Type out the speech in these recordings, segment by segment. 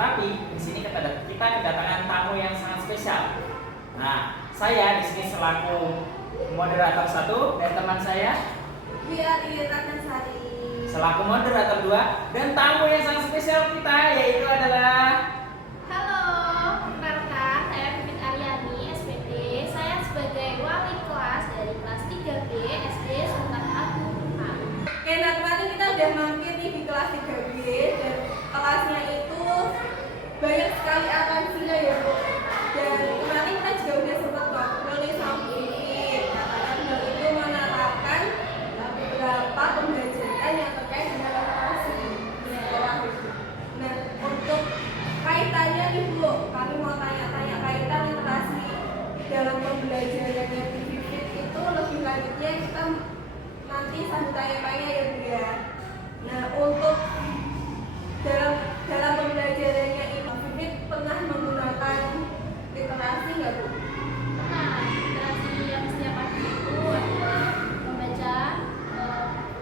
Tetapi di sini kita kedatangan tamu yang sangat spesial. Nah, saya di sini selaku moderator 1 dan teman saya selaku moderator 2 dan tamu yang sangat spesial kita yaitu adalah halo, perkenalkan saya Pipit Aryani SPT. Saya sebagai wali kelas dari kelas 3B SD Sultan Agung. Oke, nah kemarin kita udah mampir nih di kelas 3B dan kelasnya itu banyak sekali atraksinya ya Bu. Dan kemarin kita juga udah sempat ngobrol nih sama Bu Pipit. Nah, karena beliau itu menerapkan beberapa pembelajaran yang terkait dengan atraksi di sekolah. Nah, untuk kaitannya nih Bu, kami mau tanya-tanya kaitan literasi dalam pembelajarannya Bu Pipit itu lebih lanjutnya kita nanti sambil tanya-tanya ya Bu ya. Nah, untuk dalam pembelajarannya ini Bu Pipit pernah menggunakan literasi nggak Bu? Nah, literasi yang setiap pagi itu adalah membaca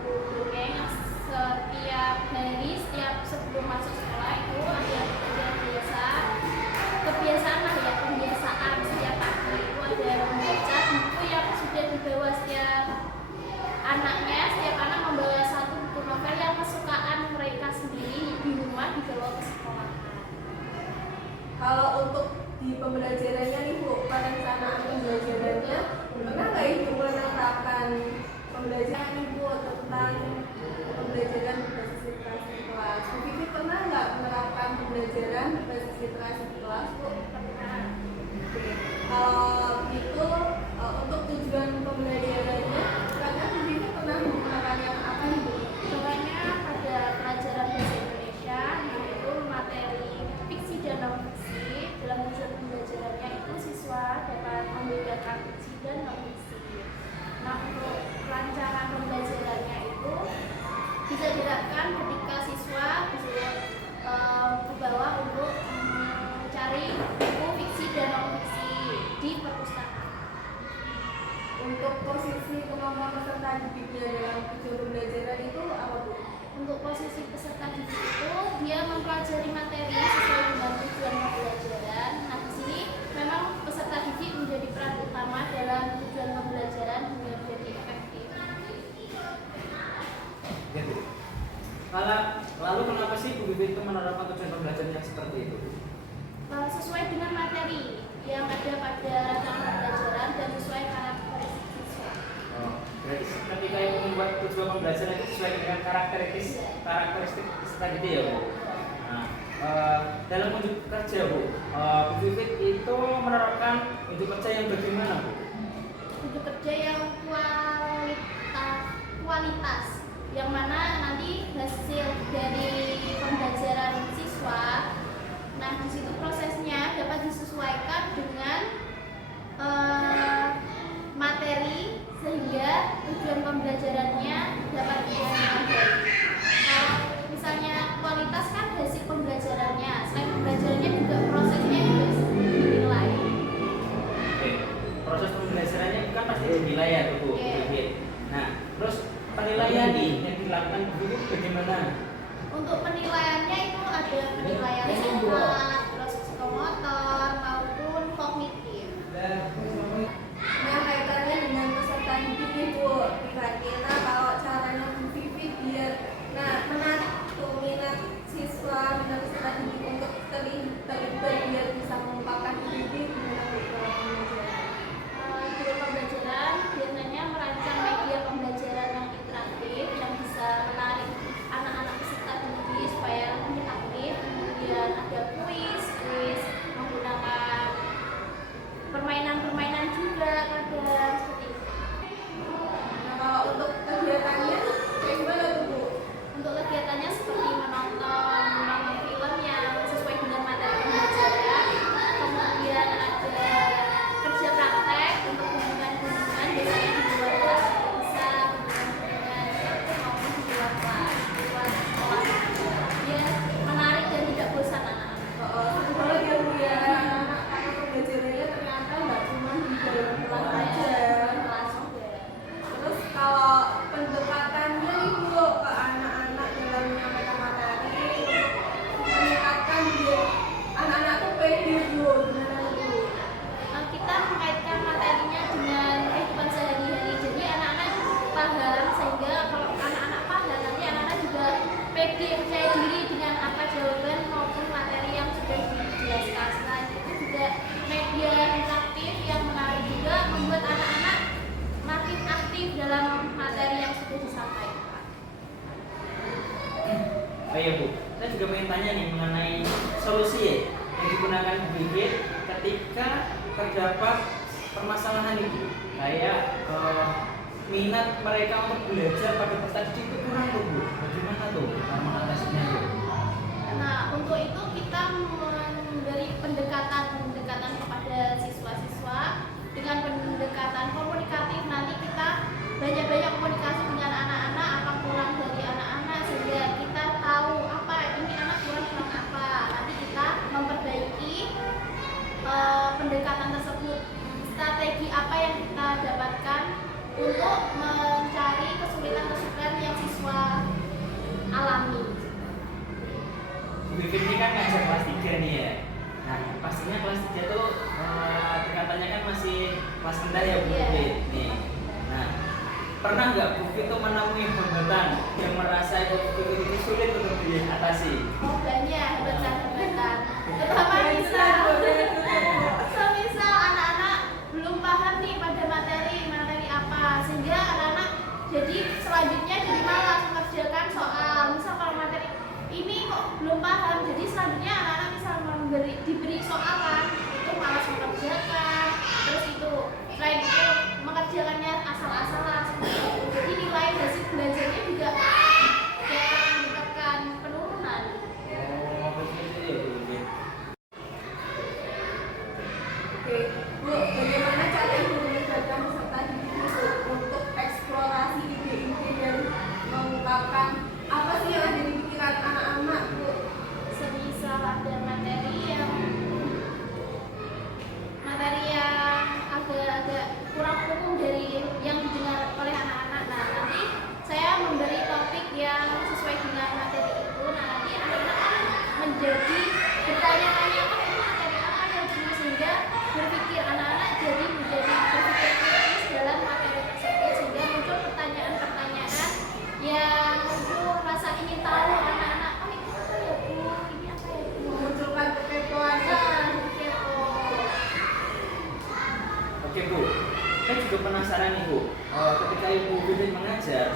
buku dongeng yang setiap hari, setiap sebelum masuk sekolah itu ada kebiasaan lah ya, kebiasaan setiap pagi itu ada membaca buku yang sudah dibawa setiap anak membawa satu buku novel yang kesukaan mereka sendiri di rumah dibawa ke sekolah. Kalau untuk di pembelajarannya nih Bu, perencanaan pembelajarannya pernah nggak Ibu menerapkan pembelajaran Ibu tentang pembelajaran berbasis literasi di kelas? Bu Pipit pernah nggak menerapkan pembelajaran berbasis literasi di kelas Bu? Pernah. Oke. Kalau itu untuk tujuan pembelajarannya, karena Bu Pipit pernah menggunakan yang apa Ibu? Soalnya pada pelajaran bahasa Indonesia yaitu materi fiksi dan non-fiksi. Dalam tujuan pembelajarannya itu siswa dapat membedakan fiksi dan non-fiksi. Nah, untuk perancangan pembelajarannya itu bisa diterapkan ketika siswa disuruh ke bawah untuk mencari buku fiksi dan non-fiksi di perpustakaan. Untuk posisi kemampuan peserta didiknya dalam tujuan pembelajaran itu apa Bu? Untuk posisi peserta didik itu dia mempelajari materi sesuai dengan tujuan pembelajaran. Nah, di sini memang peserta didik menjadi peran utama dalam tujuan pembelajaran hingga menjadi efektif. gitu. Lalu kenapa sih Bu Pipit itu menerapkan tujuan pembelajaran yang seperti itu? Sesuai dengan materi yang ada pada rancangan pembelajaran dan sesuai karakteristik siswa. Berarti ketika Ibu membuat tujuan pembelajaran itu sesuai dengan karakteristik peserta didik ya Bu? Nah, dalam unjuk kerja Bu Pipit itu menerapkan unjuk kerja yang bagaimana Bu? Unjuk kerja yang kualitas yang mana nanti hasil dari pembelajaran siswa, nah di situ prosesnya dapat disesuaikan dengan materi sehingga tujuan pembelajarannya dapat dilaksanakan baik. Kalau misalnya kualitas kan hasil pembelajarannya, selain pembelajarannya juga prosesnya juga dinilai. Oke. Proses pembelajarannya kan pasti dinilai ya Bu Pipit. Nah, terus penilaian yang dilakukan Bu Pipit bagaimana? Untuk penilaiannya itu ada penilaian somat, terus psikomotor maupun kognitif. Nah, kaitannya dengan peserta didik nih Bu, kira-kira kalau caranya Bu Pipit biar menarik tuh minat siswa, minat peserta didik untuk terlibat biar bisa mengungkapkan ide gimana Bu dalam pembelajaran? Guru pembelajaran biasanya merancang media pembelajaran yang interaktif yang bisa menarik anak-anak peserta didik supaya lebih aktif. Kemudian ada kuis menggunakan Oh iya Bu, saya juga pengen tanya nih mengenai solusi ya yang digunakan BPJJ ketika terdapat permasalahan itu kayak minat mereka untuk belajar pada peserta didik itu kurang tuh Bu. Bagaimana tuh cara mengatasinya Bu? Nah, untuk itu kita memberi pendekatan kepada siswa-siswa dengan pendekatan komunikatif. Nanti kita banyak-banyak komunikasi dengan anak-anak, apa kurang dari anak-anak sehingga kita tahu apa ini anak kurang apa. Nanti kita memperbaiki pendekatan tersebut. Strategi apa yang kita dapatkan untuk mencari kesulitan-kesulitan yang siswa alami. Bu Vivit ini kan ngajar kelas 3 nih ya. Nah, pastinya kelas 3 tuh tingkatannya kan masih kelas rendah ya Bu Vivit. Nih. Nah, pernah nggak Bu Vivit tuh menemui hambatan yang merasa Bu Vivit ini sulit untuk diatasi? Oh banyak hambatan. Terutama misal anak-anak belum paham nih pada materi apa, sehingga anak-anak jadi selanjutnya jadi malas mengerjakan soal. Misal kalau materi ini kok belum paham, jadi selanjutnya anak-anak misal diberi soal kan, itu malas mengerjakan. Terus itu selain itu mengerjakannya asal-asalan seperti itu. Jadi nilai hasil belajarnya juga menyebabkan penurunan. Oh, begitu ya Bu Vivit. Oke, Bu, bagaimana cara Ibu melibatkan peserta didik untuk eksplorasi ide-ide dan mengungkapkan apa sih yang ada di pikiran anak-anak, Bu? Semisal ada materi yang agak-agak kurang umum dari yang didengar oleh anak-anak. Nah, nanti saya memberi topik yang sesuai dengan materi itu. Nah, nanti anak-anak menjadi bertanya-tanya, oh ini materi apa yang dulu, sehingga berpikir anak-anak jadi menjadi berpikir kritis dalam materi tersebut, sehingga muncul pertanyaan-pertanyaan yang muncul rasa ingin tahu anak-anak, oh ini apa ya Bu, ini apa ya Bu, Memunculkan kekepoan. kepo. Oke Bu, saya juga penasaran nih Bu, ketika Ibu Vivit mengajar,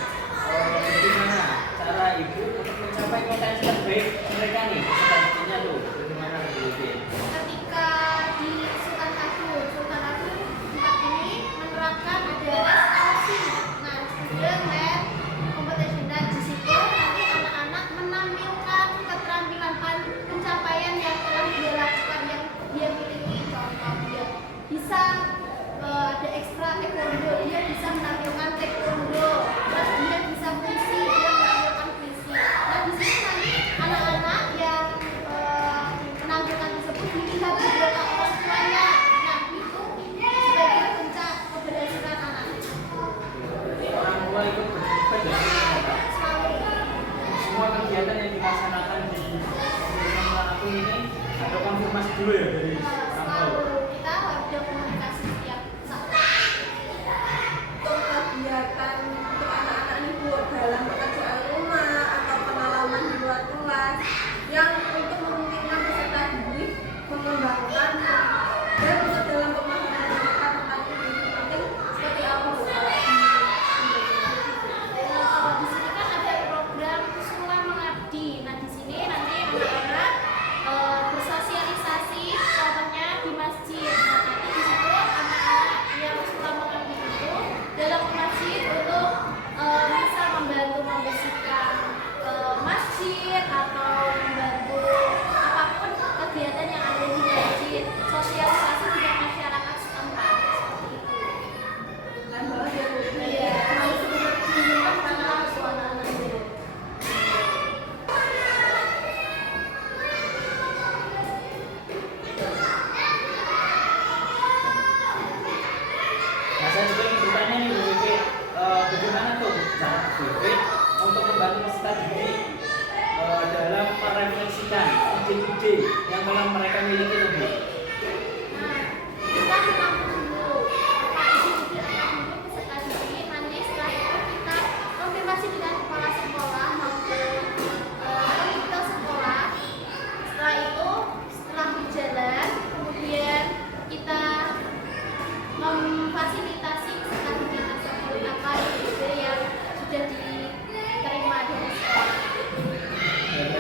bagaimana cara Ibu untuk mencapai potensi terbaik mereka nih, peserta didiknya tuh, bagaimana Bu Vivit? Ketika di Sultan Agung tempat ini menerapkan ada SLC, nah student led competition, dan di situ nanti anak-anak menampilkan keterampilan pencapaian yang telah dia lakukan, yang dia miliki. Contoh dia bisa ada ekstra taekwondo, dia bisa menampilkan taekwondo, terus dia bisa puisi, dia menampilkan puisi. Nah di sini nanti anak-anak yang menampilkan tersebut dilihat juga orang tuanya. Nah itu sebagai puncak keberhasilan anak. Berarti orang tua ikut berterlibat dari mereka. Selalu Semua kegiatan yang dilaksanakan di Sultan Agung ini ada konfirmasi dulu ya dari orang tua. selalu kita harus komunikasi setiap saat. Untuk kegiatan untuk anak-anak ini, Bu, dalam pekerjaan rumah atau pengalaman di luar kelas yang untuk memungkinkan peserta didik mengembangkan dan untuk dalam pemahaman mereka tentang ide penting seperti apa, Bu? Kalau di sini kan ada program Kusula Mengabdi. Nah di sini nanti anak-anak bersosialisasi, contohnya di masjid. Nah nanti di situ anak-anak yang Kusula Mengabdi itu dalam masjid untuk bisa membantu membersihkan masjid atau membantu apapun kegiatan yang ada di masjid, sosialisasi dengan masyarakat setempat seperti itu. Keren banget ya, Bu. Iya. Harus menunjukkan Nah, saya juga ingin bertanya nih Bu Vivit, bagaimana tuh cara Bu Vivit untuk membantu peserta didik dalam merefleksikan ide-ide yang telah mereka miliki tuh Bu? Nah, kita menampung dulu apa ide-ide apa dulu peserta didik. Nanti setelah itu kita konfirmasi dengan kepala sekolah maupun komite sekolah. Setelah itu, setelah berjalan, kemudian kita memfasilitasi peserta didik tersebut apa ide yang sudah diterima dari sekolah. Berarti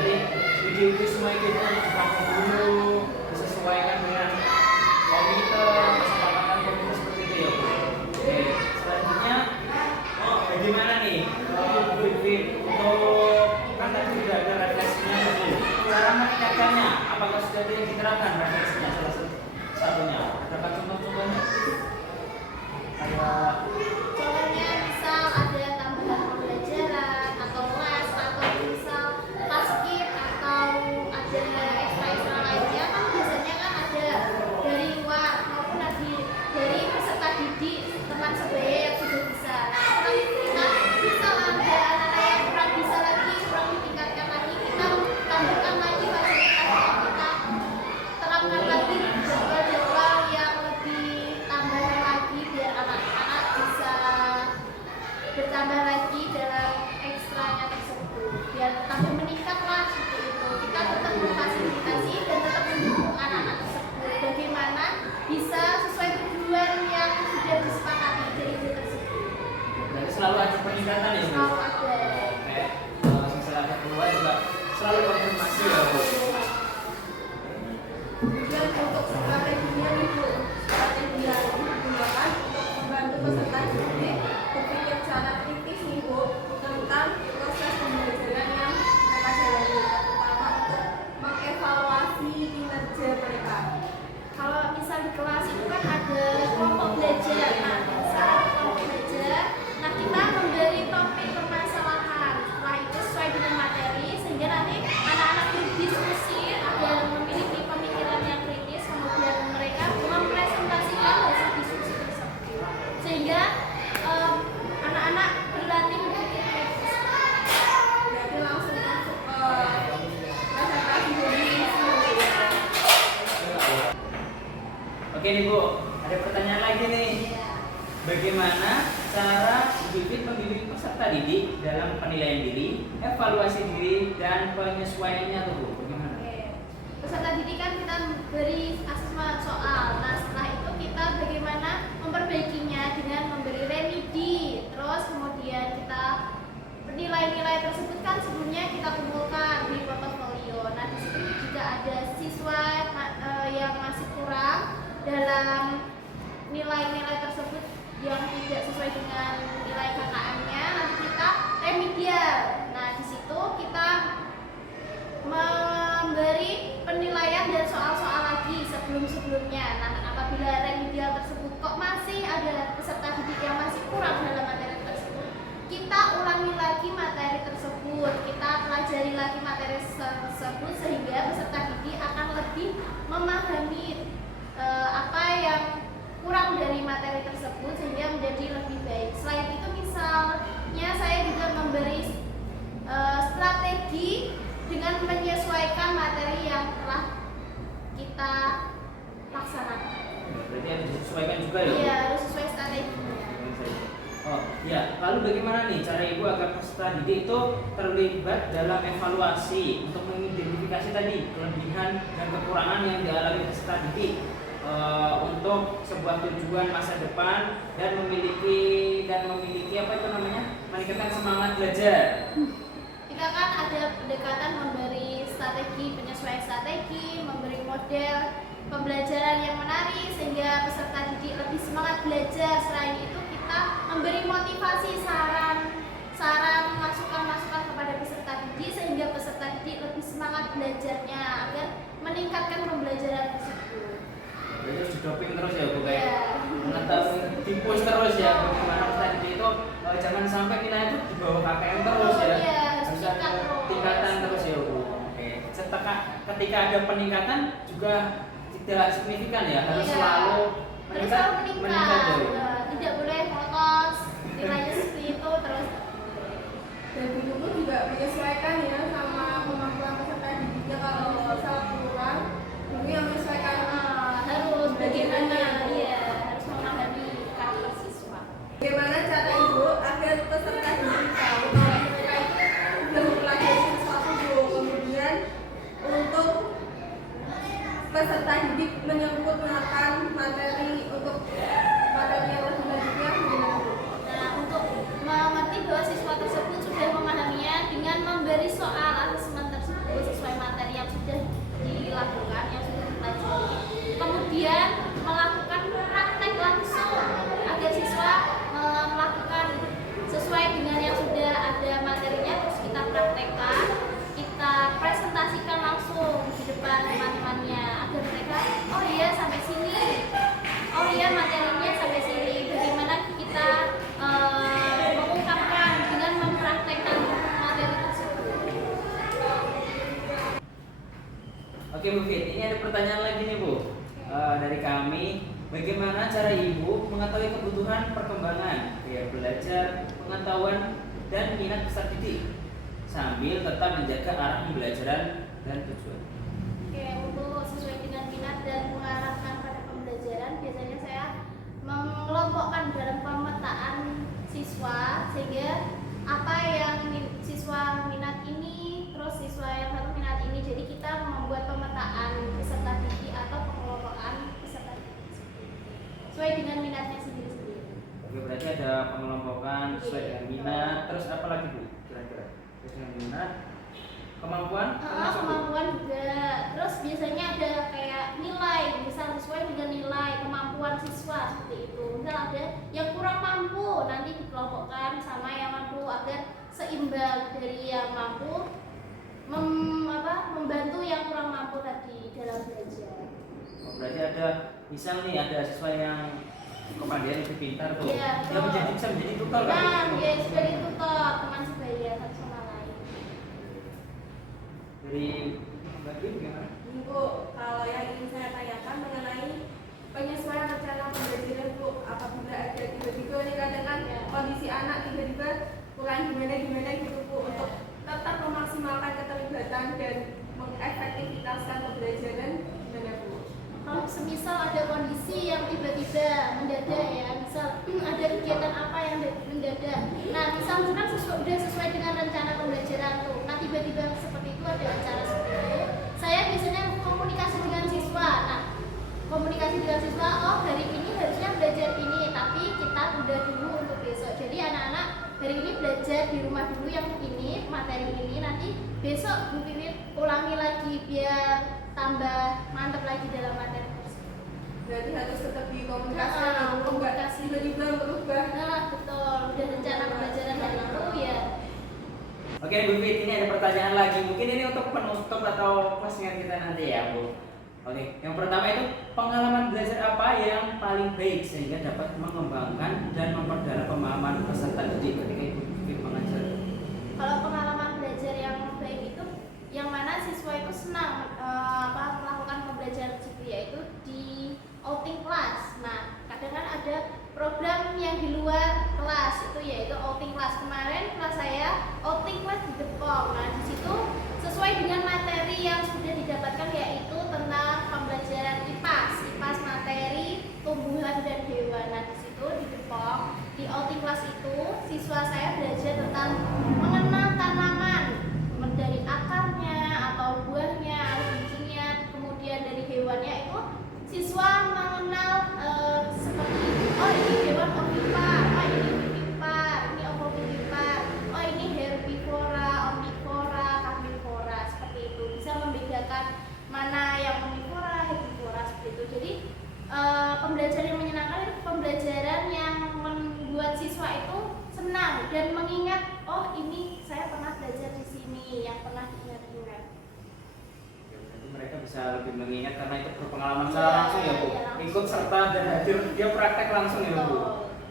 ide-ide semua ide itu ditampung dulu, disesuaikan dengan komite, kesepakatan komite seperti itu ya Bu. Oke, selanjutnya bagaimana nih Bu Vivit untuk kan tadi sudah ada refleksinya Bu. Cara meningkatkannya, apakah sudah ada yang diterapkan refleksinya salah satunya? Adakah contoh-contohnya? Kayak Contohnya misal ada tambahan pembelajaran atau kelas atau misal kelas skip atau ada ekstra-ekstra lainnya kan biasanya kan ada dari luar maupun dari peserta didik teman sebaya yang sudah bisa. Nah, misal ada anak-anak yang kurang bisa lagi, kurang ditingkatkan lagi, kita tambahkan lagi fasilitas yang kita terapkan lagi jadwal-jadwal yang lebih tambahan lagi biar anak-anak bisa bertambah lagi dalam ekstranya tersebut biar tambah meningkat lah seperti itu. Kita tetap memfasilitasi dan tetap mendukung anak-anak tersebut bagaimana bisa sesuai tujuan yang sudah disepakati dari ide tersebut. berarti selalu ada peningkatan ya Bu? Selalu ada. Kayak misalnya ada keluar juga selalu konfirmasi ya Bu. Kemudian untuk strateginya nih Bu, strategi yang digunakan untuk membantu peserta didik berpikir secara kritis nih Bu tentang proses pembelajaran yang mereka jalani, terutama untuk mengevaluasi kinerja mereka. Kalau misal di kelas itu kan ada kelompok belajar. Nah, misal ada kelompok belajar, nah kita memberi topik permasalahan. Setelah itu sesuai dengan materi sehingga nanti anak-anak berdiskusi, ada yang memiliki pemikiran yang kritis, kemudian mereka mempresentasikan hasil diskusi tersebut. Sehingga anak-anak berlatih berpikir kritis. Berarti langsung masuk ke presentasi dari Oke nih Bu, ada pertanyaan lagi nih. Bagaimana cara Vivit membimbing peserta didik dalam penilaian diri, evaluasi diri, dan penyesuaiannya tuh Bu? Bagaimana? Oke. Peserta didik kan kita beri asesmen soal. Nah, setelah itu kita bagaimana memperbaikinya dengan memberi remedi. Terus kemudian kita nilai-nilai tersebut kan sebelumnya kita kumpulkan di portofolio. Nah, di situ jika ada siswa yang masih kurang dalam nilai-nilai tersebut yang tidak sesuai dengan nilai KKM-nya, nanti kita remedial. Nah, di situ kita memberi penilaian dan soal-soal lagi sebelum-sebelumnya. Nah, apabila remedial tersebut kok masih ada peserta didik yang masih kurang dalam materi tersebut, kita ulangi lagi materi tersebut, kita pelajari lagi materi tersebut sehingga peserta didik akan lebih memahami apa yang kurang dari materi tersebut sehingga menjadi lebih baik. Selain itu misalnya saya juga memberi strategi dengan menyesuaikan materi yang telah kita laksanakan. Berarti harus disesuaikan juga ya Bu? Iya, harus sesuai strateginya. Oh ya, lalu bagaimana nih cara Ibu agar peserta didik itu terlibat dalam evaluasi untuk mengidentifikasi tadi kelebihan dan kekurangan yang dialami peserta didik untuk sebuah tujuan masa depan dan memiliki apa itu namanya, meningkatkan semangat belajar. Kita kan ada pendekatan memberi strategi, penyesuaian strategi, memberi model pembelajaran yang menarik sehingga peserta didik lebih semangat belajar. Selain itu kita memberi motivasi, saran, masukan kepada peserta didik sehingga peserta didik lebih semangat belajarnya agar meningkatkan pembelajaran tersebut. Jadi harus didoping terus ya Bu, kayak Iya. mengetahui dipush terus ya bagaimana peserta didik itu jangan sampai nilai itu di bawah KKM terus ya. Iya, harus Harus ada meningkat terus. tingkatan terus ya Bu. Oke. Ketika ada peningkatan juga tidak signifikan ya, harus Iya. selalu Terus selalu meningkat, ya, Bu. tidak boleh motos, nilainya seperti itu terus. dan buku juga menyesuaikan ya sama kemampuan peserta didiknya. Kalau misal kurang, buku yang menyesuaikan Harus bagaimana, iya harus memahami karakter siswa. bagaimana cara Ibu agar peserta didik tahu kalau mereka itu sudah mempelajari sesuatu Bu. Kemudian untuk peserta didik menyempurnakan materi untuk materi yang lebih lanjutnya gimana Bu? Nah, untuk mengerti bahwa siswa tersebut sudah memahaminya dengan memberi soal Oke Bu Fit, ini ada pertanyaan lagi nih Bu dari kami. Bagaimana cara Ibu mengetahui kebutuhan perkembangan ya belajar, pengetahuan dan minat peserta didik sambil tetap menjaga arah pembelajaran dan tujuan? Oke, untuk sesuai dengan minat dan mengarahkan pada pembelajaran, biasanya saya mengelompokkan dalam pemetaan siswa sehingga apa yang siswa minat ini, terus siswa yang satu minat ini. Jadi kita membuat pemetaan peserta didik atau pengelompokan peserta didik sesuai dengan minatnya sendiri-sendiri. Oke, berarti ada pengelompokan sesuai dengan minat. Terus apa lagi Bu? Kira-kira sesuai dengan minat, kemampuan? termasuk, Bu? Kemampuan juga. Terus biasanya ada kayak nilai, misal sesuai dengan nilai kemampuan siswa seperti itu. Misal ada yang kurang mampu, nanti dikelompokkan sama yang mampu agar seimbang dari yang mampu membantu yang kurang mampu tadi dalam belajar. Oh, berarti ada misal nih ada siswa yang kepandaian lebih pintar tuh, Iya, dia bisa menjadi tutor kan? Nah, ya sebagai tutor teman sebaya satu sama lain. Dari Mbak Kim gimana? Bu, kalau yang ingin saya tanyakan mengenai penyesuaian rencana pembelajaran Bu, apabila ada tiba-tiba nih kadang kan kondisi anak tiba-tiba kurang gimana gitu Bu, untuk tetap memaksimalkan keterlibatan dan mengefektivitaskan pembelajaran gimana Bu? Kalau semisal ada kondisi yang tiba-tiba mendadak ya, misal ada kegiatan apa yang mendadak. Nah, misal sudah sesuai dengan rencana pembelajaran tuh. Nah, tiba-tiba seperti itu ada acara seperti itu. Saya biasanya komunikasi dengan siswa. Nah, komunikasi dengan siswa, oh hari ini harusnya belajar ini, tapi kita tunda dulu untuk besok. Jadi anak-anak hari ini belajar di rumah dulu yang ini, materi ini, nanti besok Bu Pipit ulangi lagi biar tambah mantap lagi dalam materi tersebut. Berarti harus tetap dikomunikasikan, komunikasi tiba-tiba berubah. Nah, betul. Udah rencana pembelajaran hari itu ya. Oke Bu Fit, ini ada pertanyaan lagi. Mungkin ini untuk penutup atau closing kita nanti ya Bu. Oke, yang pertama itu pengalaman belajar apa yang paling baik sehingga dapat mengembangkan dan memperdalam pemahaman peserta didik ketika Ibu Fit mengajar? Kalau pengalaman belajar yang baik itu yang mana siswa itu senang melakukan pembelajaran tersebut, yaitu di outing kelas. Nah, kadang kan ada program yang di luar kelas itu yaitu outing kelas. Kemarin kelas saya outing kelas di Depok. Nah, di situ sesuai dengan materi yang sudah didapatkan yaitu tentang pembelajaran IPAS materi tumbuhan dan hewan. Nah, di situ di Depok di outing kelas itu siswa saya belajar tentang mengenal tanaman dari akarnya atau buahnya atau bijinya, kemudian dari hewannya itu siswa mengenal seperti oh ini hewan ovipar, oh ini vivipar, ini ovovivipar, oh ini herbivora, omnivora, carnivora, seperti itu. Bisa membedakan mana yang omnivora, herbivora seperti itu. Jadi pembelajaran yang menyenangkan itu pembelajaran yang membuat siswa itu senang dan mengingat oh ini saya pernah belajar di sini yang pernah diingat-ingat. Ya, berarti mereka bisa lebih mengingat karena itu berpengalaman secara langsung ya Bu. langsung. Ikut serta dan hadir, dia praktek langsung ya Bu. Betul.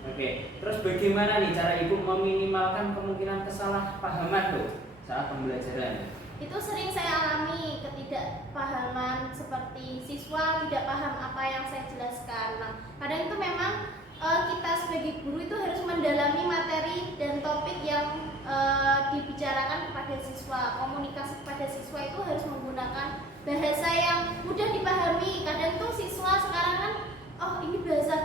Oke, terus bagaimana nih cara Ibu meminimalkan kemungkinan kesalahpahaman tuh saat pembelajaran? Itu sering saya alami ketidakpahaman seperti siswa tidak paham apa yang saya jelaskan. Nah, kadang itu memang kita sebagai guru itu harus mendalami materi dan topik yang dibicarakan kepada siswa. Komunikasi kepada siswa itu harus menggunakan bahasa yang mudah dipahami. Kadang tuh siswa sekarang kan oh ini bahasa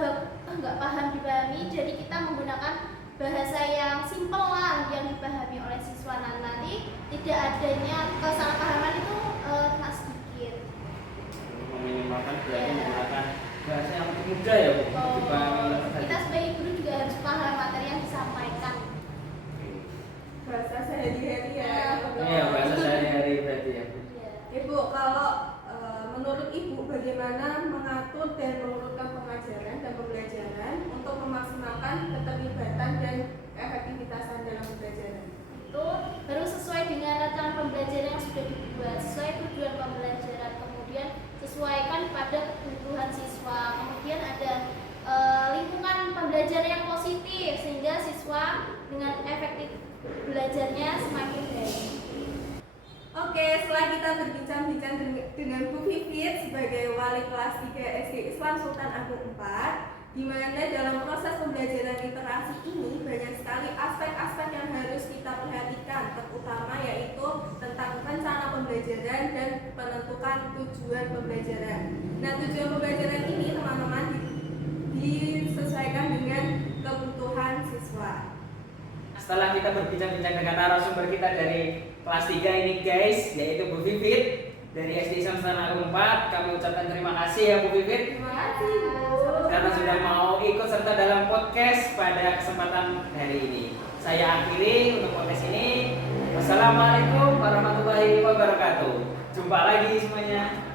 nggak paham dipahami, jadi kita menggunakan bahasa yang simpel lah yang dipahami oleh siswa. Nanti tidak adanya kesalahpahaman itu tak sedikit. Meminimalkan berarti menggunakan bahasa yang lebih mudah ya Bu. Dipahami oleh peserta. Kita sebagai guru juga harus paham materi yang disampaikan. Bahasa sehari-hari ya. Iya, bahasa sehari-hari berarti ya Bu. Iya. Ibu, kalau menurut Ibu bagaimana mengatur dan mengurutkan pengajaran dan pembelajaran untuk memaksimalkan keterlibatan dan efektivitasan dalam pembelajaran? Itu harus sesuai dengan rencana pembelajaran yang sudah dibuat, sesuai tujuan pembelajaran, kemudian sesuaikan pada kebutuhan siswa, kemudian ada lingkungan pembelajaran yang positif sehingga siswa dengan efektif belajarnya semakin baik. Oke, setelah kita berbincang-bincang dengan Bu Vivit sebagai wali kelas 3 SD Islam Sultan Agung 4, di mana dalam proses pembelajaran literasi ini banyak sekali aspek-aspek yang harus kita perhatikan, terutama yaitu tentang rencana pembelajaran dan penentukan tujuan pembelajaran. Nah, tujuan pembelajaran ini teman-teman disesuaikan dengan kebutuhan siswa. Setelah kita berbincang-bincang dengan narasumber kita dari kelas 3 ini guys, yaitu Bu Vivit dari SD Islam Sultan Agung 4, kami ucapkan terima kasih ya Bu Vivit Terima kasih, Bu. karena sudah mau ikut serta dalam podcast pada kesempatan hari ini. Saya akhiri untuk podcast ini. Wassalamualaikum warahmatullahi wabarakatuh. Jumpa lagi semuanya.